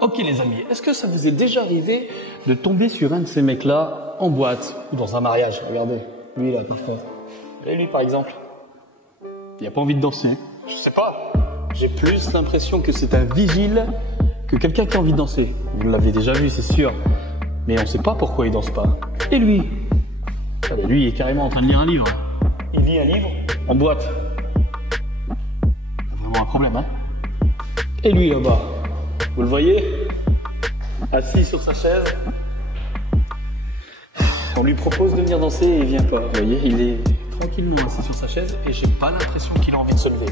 Ok les amis, est-ce que ça vous est déjà arrivé de tomber sur un de ces mecs-là en boîte ou dans un mariage? Regardez, lui là, parfois. Et lui par exemple, il n'a pas envie de danser. Je sais pas, j'ai plus l'impression que c'est un vigile que quelqu'un qui a envie de danser. Vous l'avez déjà vu, c'est sûr. Mais on ne sait pas pourquoi il danse pas. Et lui? Regardez, lui il est carrément en train de lire un livre. Il lit un livre en boîte. C'est vraiment un problème, hein? Et lui là-bas? Vous le voyez, assis sur sa chaise. On lui propose de venir danser et il vient pas. Vous voyez, il est tranquillement assis sur sa chaise et j'ai pas l'impression qu'il a envie de se lever.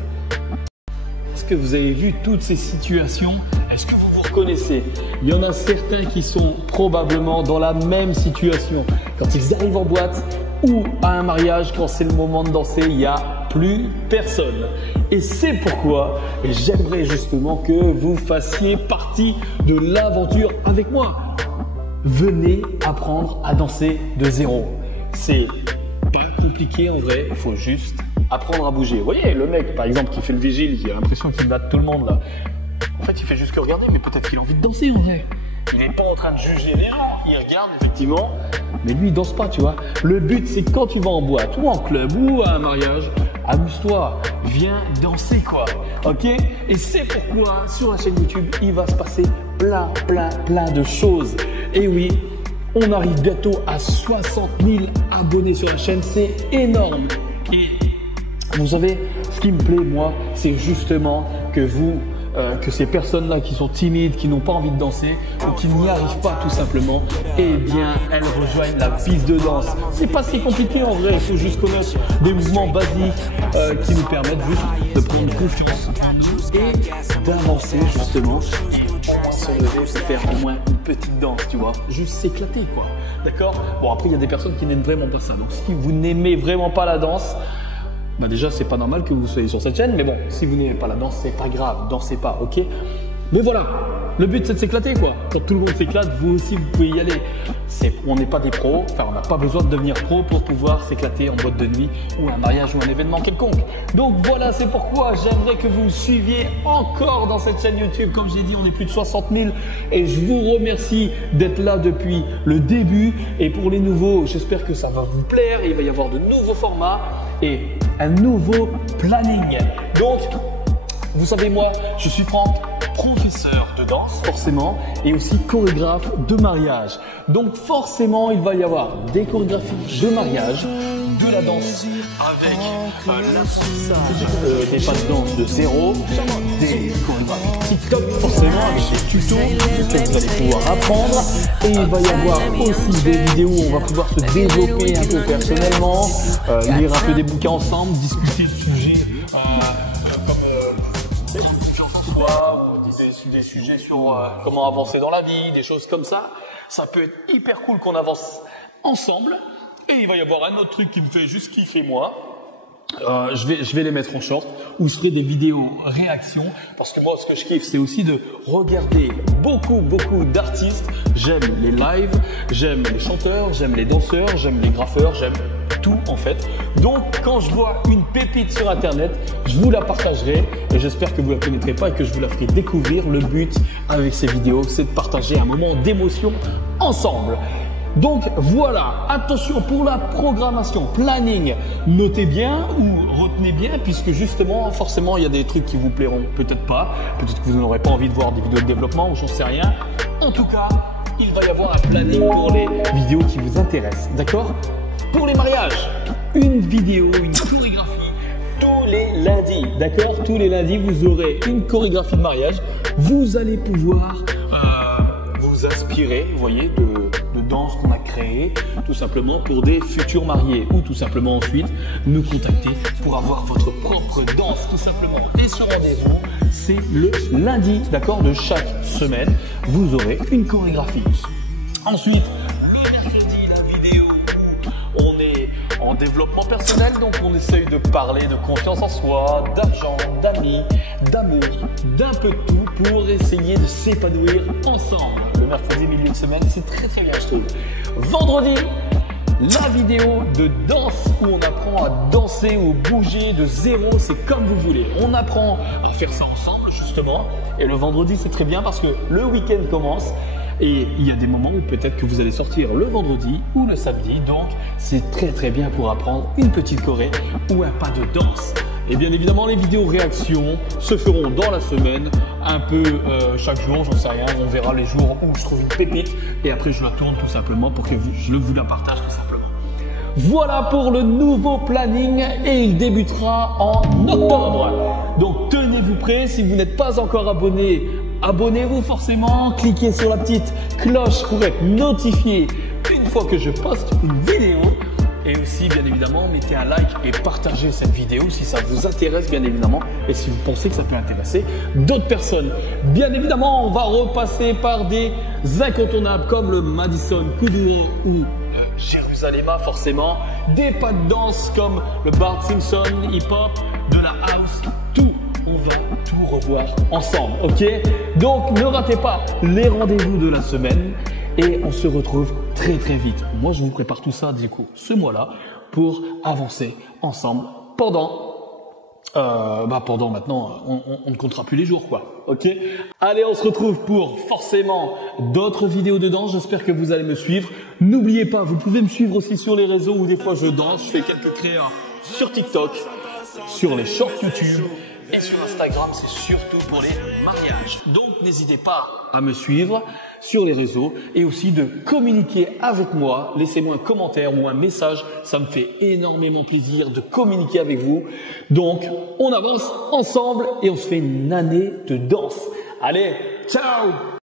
Est-ce que vous avez vu toutes ces situations? Est-ce que vous vous reconnaissez? Il y en a certains qui sont probablement dans la même situation. Quand ils arrivent en boîte ou à un mariage, quand c'est le moment de danser, il n'y a plus personne. Et c'est pourquoi j'aimerais justement que vous fassiez partie de l'aventure avec moi. Venez apprendre à danser de zéro. C'est pas compliqué en vrai, il faut juste apprendre à bouger. Vous voyez, le mec par exemple qui fait le vigile, qui a l'impression qu'il batte tout le monde là. En fait, il fait juste que regarder, mais peut-être qu'il a envie de danser en vrai. Il n'est pas en train de juger les gens, il regarde effectivement, mais lui il danse pas, tu vois. Le but c'est quand tu vas en boîte ou en club ou à un mariage, amuse-toi, viens danser quoi, ok? Et c'est pourquoi sur la chaîne YouTube, il va se passer plein de choses. Et oui, on arrive bientôt à 60 000 abonnés sur la chaîne, c'est énorme. Et vous savez, ce qui me plaît moi, c'est justement que que ces personnes-là qui sont timides, qui n'ont pas envie de danser ou qui n'y arrivent pas tout simplement, eh bien, elles rejoignent la piste de danse. C'est pas si compliqué en vrai, il faut juste connaître des mouvements basiques qui nous permettent juste de prendre confiance en nous et d'avancer justement. Se lever, se faire au moins une petite danse, tu vois, juste s'éclater quoi, d'accord? Bon après il y a des personnes qui n'aiment vraiment pas ça, donc si vous n'aimez vraiment pas la danse, bah déjà c'est pas normal que vous soyez sur cette chaîne, mais bon, si vous n'aimez pas la danse, c'est pas grave, dansez pas, ok? Mais voilà, le but c'est de s'éclater quoi. Quand tout le monde s'éclate, vous aussi vous pouvez y aller. On n'est pas des pros, enfin on n'a pas besoin de devenir pro pour pouvoir s'éclater en boîte de nuit ou un mariage ou un événement quelconque. Donc voilà, c'est pourquoi j'aimerais que vous me suiviez encore dans cette chaîne YouTube. Comme j'ai dit, on est plus de 60 000 et je vous remercie d'être là depuis le début. Et pour les nouveaux, j'espère que ça va vous plaire. Il va y avoir de nouveaux formats et un nouveau planning. Donc, vous savez moi, je suis Franck, professeur de danse forcément et aussi chorégraphe de mariage. Donc forcément il va y avoir des chorégraphies de mariage, de la danse avec l'apprentissage des pas de danse de zéro, des chorégraphies TikTok forcément avec des tutos que vous allez pouvoir apprendre et il va y avoir aussi des vidéos où on va pouvoir se développer un peu personnellement, lire un peu des bouquins ensemble, discuter de sujets des sujets sur comment avancer dans la vie, des choses comme ça. Ça peut être hyper cool qu'on avance ensemble. Et il va y avoir un autre truc qui me fait juste kiffer moi. Je vais les mettre en short où je ferai des vidéos réactions parce que moi ce que je kiffe c'est aussi de regarder beaucoup d'artistes. J'aime les lives, j'aime les chanteurs, j'aime les danseurs, j'aime les graffeurs, j'aime tout en fait. Donc quand je vois une pépite sur internet, je vous la partagerai et j'espère que vous la connaîtrez pas et que je vous la ferai découvrir. Le but avec ces vidéos c'est de partager un moment d'émotion ensemble. Donc voilà, attention pour la programmation, planning, notez bien ou retenez bien puisque justement forcément il y a des trucs qui vous plairont peut-être pas, peut-être que vous n'aurez pas envie de voir des vidéos de développement ou j'en sais rien. En tout cas, il va y avoir un planning pour les vidéos qui vous intéressent, d'accord? Pour les mariages, une vidéo, une chorégraphie tous les lundis, d'accord? Tous les lundis vous aurez une chorégraphie de mariage, vous allez pouvoir vous inspirer, vous voyez, de danse qu'on a créé tout simplement pour des futurs mariés ou tout simplement ensuite nous contacter pour avoir votre propre danse tout simplement. Et ce rendez-vous, c'est le lundi, d'accord, de chaque semaine, vous aurez une chorégraphie. Ensuite, le mercredi, la vidéo où on est en développement personnel, donc on essaye de parler de confiance en soi, d'argent, d'amis, d'amour, d'un peu de tout pour essayer de s'épanouir ensemble. Le mercredi milieu de semaine, c'est très bien je trouve. Vendredi, la vidéo de danse où on apprend à danser ou bouger de zéro, c'est comme vous voulez. On apprend à faire ça ensemble justement. Et le vendredi, c'est très bien parce que le week-end commence. Et il y a des moments où peut-être que vous allez sortir le vendredi ou le samedi. Donc, c'est très très bien pour apprendre une petite choré ou un pas de danse. Et bien évidemment, les vidéos réactions se feront dans la semaine, un peu chaque jour, j'en sais rien. On verra les jours où je trouve une pépite et après je la tourne tout simplement pour que je vous la partage tout simplement. Voilà pour le nouveau planning et il débutera en octobre. Donc tenez-vous prêts, si vous n'êtes pas encore abonné, abonnez-vous forcément, cliquez sur la petite cloche pour être notifié une fois que je poste une vidéo. Et aussi, bien évidemment, mettez un like et partagez cette vidéo si ça vous intéresse, bien évidemment, et si vous pensez que ça peut intéresser d'autres personnes. Bien évidemment, on va repasser par des incontournables comme le Madison Kuduro ou Jérusalem, forcément, des pas de danse comme le Bart Simpson, hip-hop, de la house, tout. On va tout revoir ensemble, ok? Donc, ne ratez pas les rendez-vous de la semaine et on se retrouve très très vite. Moi, je vous prépare tout ça, du coup, ce mois-là pour avancer ensemble pendant maintenant, on ne comptera plus les jours, quoi, ok? Allez, on se retrouve pour forcément d'autres vidéos de danse. J'espère que vous allez me suivre. N'oubliez pas, vous pouvez me suivre aussi sur les réseaux où des fois je danse. Je fais quelques créas sur TikTok, sur les shorts YouTube. Et sur Instagram, c'est surtout pour les mariages. Donc, n'hésitez pas à me suivre sur les réseaux et aussi de communiquer avec moi. Laissez-moi un commentaire ou un message. Ça me fait énormément plaisir de communiquer avec vous. Donc, on avance ensemble et on se fait une année de danse. Allez, ciao!